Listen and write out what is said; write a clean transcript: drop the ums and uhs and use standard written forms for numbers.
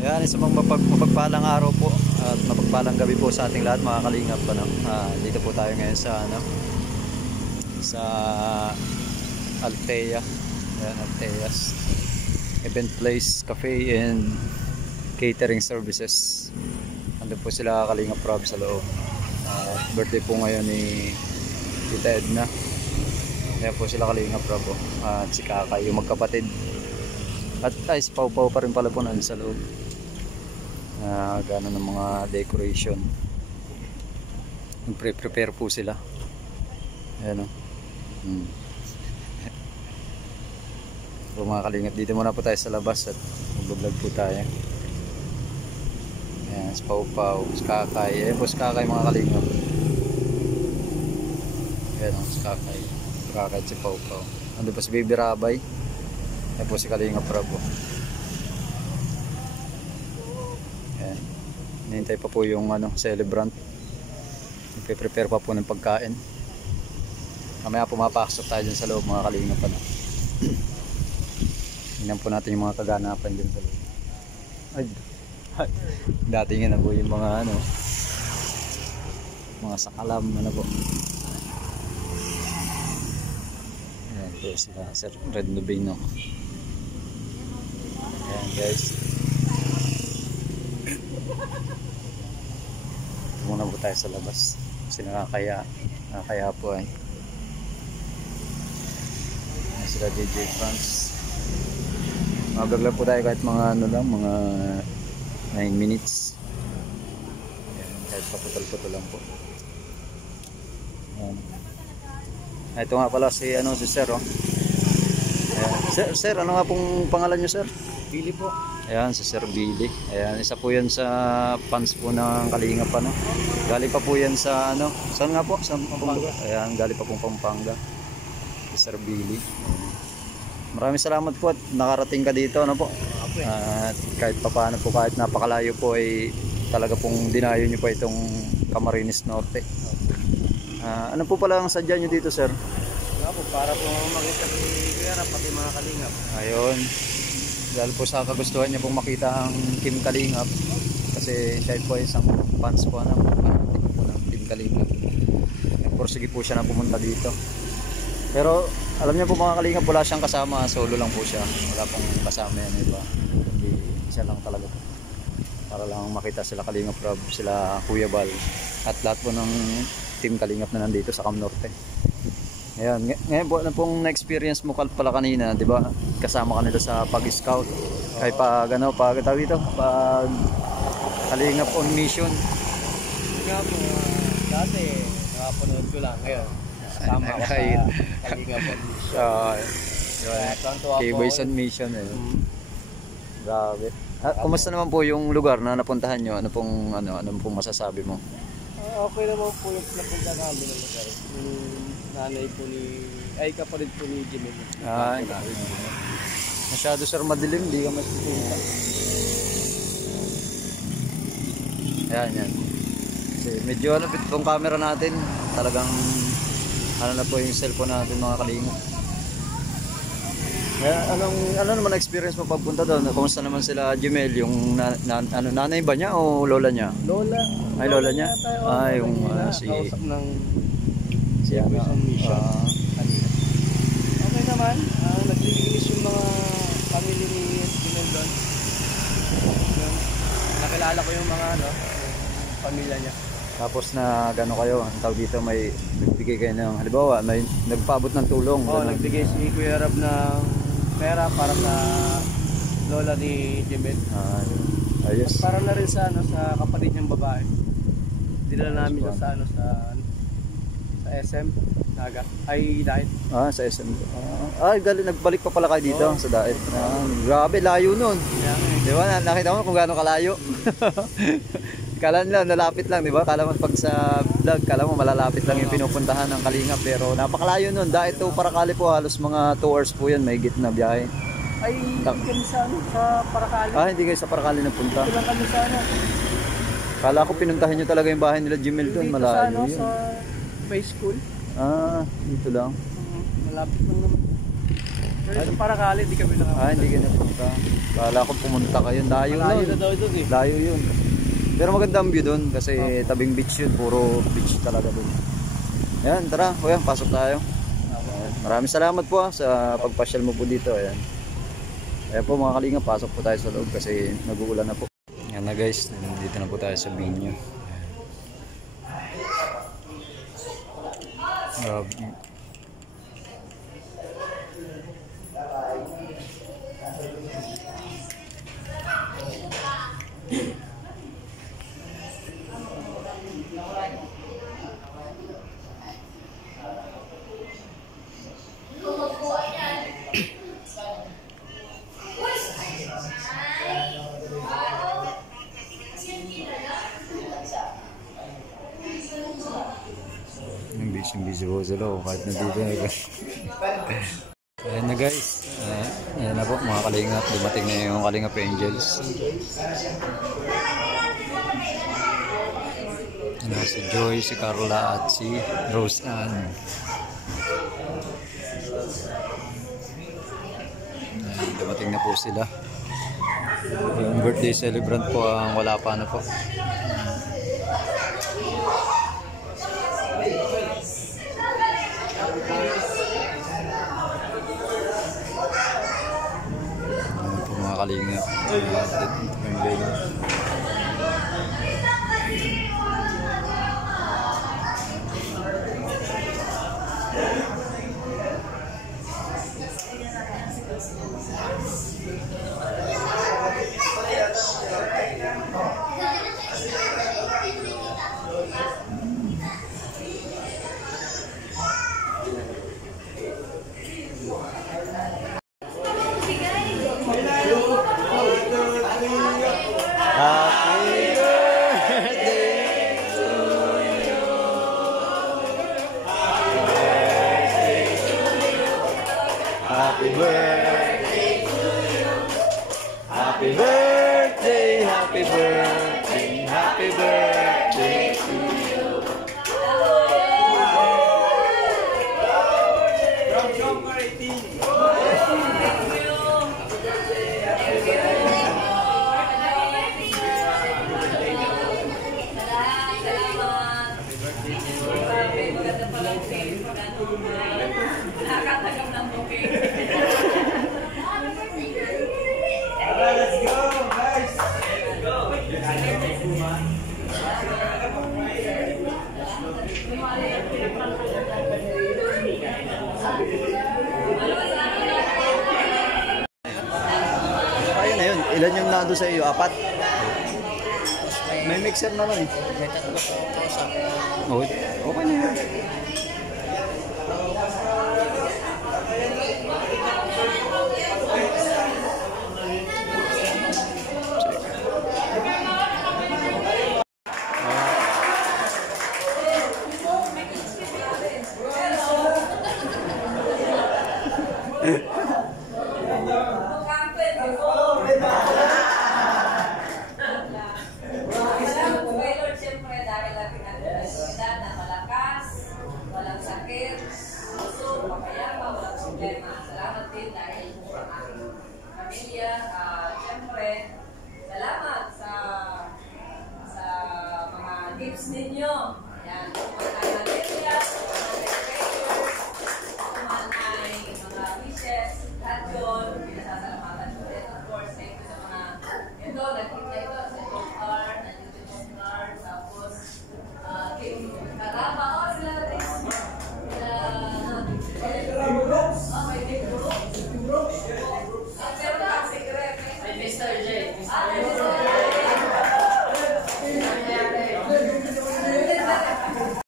Ayan, isang mapagpalang araw po at mapagpalang gabi po sa ating lahat mga kalingap, ano? Dito po tayo ngayon sa sa Althea. Ayan, Althea's Event Place Cafe and Catering Services. Andun po sila Kalingap Rob sa loob. Birthday po ngayon ni Tita Edna. Ayan po sila Kalingap Rob at si Kakay, yung magkapatid. At ay, si Pau Pau pa rin pala po nandun sa loob. Gano'n ng mga decoration. Prepare po sila. Ayan o. So mga kalingap, dito muna po tayo sa labas at mag-vlog po tayo. Ayan, si Pau Pau, si Kakay. Ayan po si Kakay mga kalingap. Ayan o, si Kakay. Si Kakay at si Pau Pau. Ando po si Baby Rabay. Ayan po si Kalingap Rabo. Ayan. Hinihintay pa po yung celebrant. Nagpe-prepare pa po ng pagkain. Mamaya pumapasok tayo dyan sa loob mga kalingap. Tingnan po natin yung mga kaganapan dyan sa loob. Ay, dati nga na po yung mga mga sakalam po. Ayan po sila Sir Red Nubino. Ayan guys. Muna po tayo sa labas kasi nakakaya po ay. Ayan sila DJ France. Mag-vlog lang po tayo kahit mga mga 9 minutes. Ayan, kahit paputol-putol lang po. Ayan. Ito nga pala si si Sir Ayan. Sir, ano nga pong pangalan nyo, Sir? Billy po. Ayan, si Sir Billy. Ayan, isa po yan sa fans po ng Kalingap Galing pa po yan sa saan nga po? Sa Pampanga. Ayan, galing pa pong Pampanga. Si Sir Billy. Ayan. Maraming salamat po at nakarating ka dito, po. At kahit papaano po, kahit napakalayo po ay talaga pong dinayo nyo pa itong Camarines Norte. Ano po pala ang sadya nyo dito, Sir? Po, para po makita si Kuya pati mga Kalingap. Ayun. Dahil po sa kagustuhan niya pong makita ang Team Kalingap. Kasi siya po ay isang fans po fanatic po ng Team Kalingap. Sige po siya na pumunta dito. Pero alam niya po mga Kalingap, wala siyang kasama. Solo lang po siya. Wala pong kasama yan iba. Hindi, siya lang talaga po. Para lang makita sila Kalingap Rob, sila Kuya Bal. At lahat po ng Team Kalingap na nandito sa Cam Norte. Ayan, ngayon po, ano pong na-experience mo pala kanina, di ba? Kasama ka nila sa pag-scout. Ay pag Kalingap on mission. Nga po, dati nakapanood ko lang ngayon. Kasama ko sa Kalingap on mission. K-Boys on mission Grabe. Kumusta naman po yung lugar na napuntahan nyo? Ano pong masasabi mo? Okay naman po yung napunta namin ng lugar. Nanay po kapatid po ni Jimmy. Masyado sir madilim, hindi ka masusunta. Yan. Kasi medyo itong camera natin, talagang na po yung cellphone natin mga Kalingap. Ano naman experience mo pagpunta doon? Kumusta naman sila Jimel? Yung nanay ba niya o lola niya? Lola. Ay, lola niya? Yung kausap ng siya mission. Okay naman, naglilinis yung mga family ni Jimel doon. Nakilala ko yung mga pamilya niya. Tapos na gano'n kayo, ang tawag dito, may nagbigay kayo ng, halimbawa, may nagpaabot ng tulong. Nagbigay si Kuya Rab ng pera para sa lola ni Jimel. Ayos. Para na rin sa kapatid niyang babae. Dinala namin sa SM Naga. Ay, Dait. Sa SM. Nagbalik pa pala kayo dito sa Dait. Grabe, layo nun. Di ba? Nakita mo kung gaano kalayo. Kala nila nalapit lang, di ba? Kala mo pag sa vlog, kala mo malalapit lang yung pinupuntahan ng Kalingap. Pero napakalayo nun. Dait to Paracali po, halos mga 2 hours po yan. May gitna biyahe. Ay, hindi kami sa Paracali. Hindi kayo sa Paracali napunta. Ito lang kami sa Kala ko pinuntahan nyo talaga yung bahay nila Jimel doon. Malayo yun. Sa Bay School. Dito lang. Malapit lang naman. Pero sa Paracali, hindi kami nakapunta. Hindi ka napunta. Kala ko pumunta kayo. Layo Malayo nun. na daw doon eh. Layo yun. Pero maganda ang view doon kasi tabing beach yun. Puro beach talaga doon. Ayan, tara. Ayan, pasok tayo. Ayan. Maraming salamat po sa pagpasyal mo po dito. Ayan. Ayan po mga kalinga, pasok po tayo sa loob kasi nag-uulan na po. Ayan na guys, dito na po tayo sa venue. Yung busy po sila kahit nandito na ayan na guys, ayan na po mga kalingap, dumating na yung Kalingap Angels. Ayan, si Joy, si Carla at si Rose Ann. Ayan, dumating na po sila. Yung birthday celebrant po ang wala pa na po. Kalingap. Happy birthday to you. Happy birthday, happy birthday, happy birthday to you. From Jomar 18. Nakakatagam ng bouquet. Let's go, guys! Let's go! Ayun na yun. Ilan yung nando sa iyo? 4? May mixer naman eh. May tatlo po sa... Okay na yun. Salamat din dahil sa aking pamilya. Siyempre, salamat sa mga tips ninyo. Yan,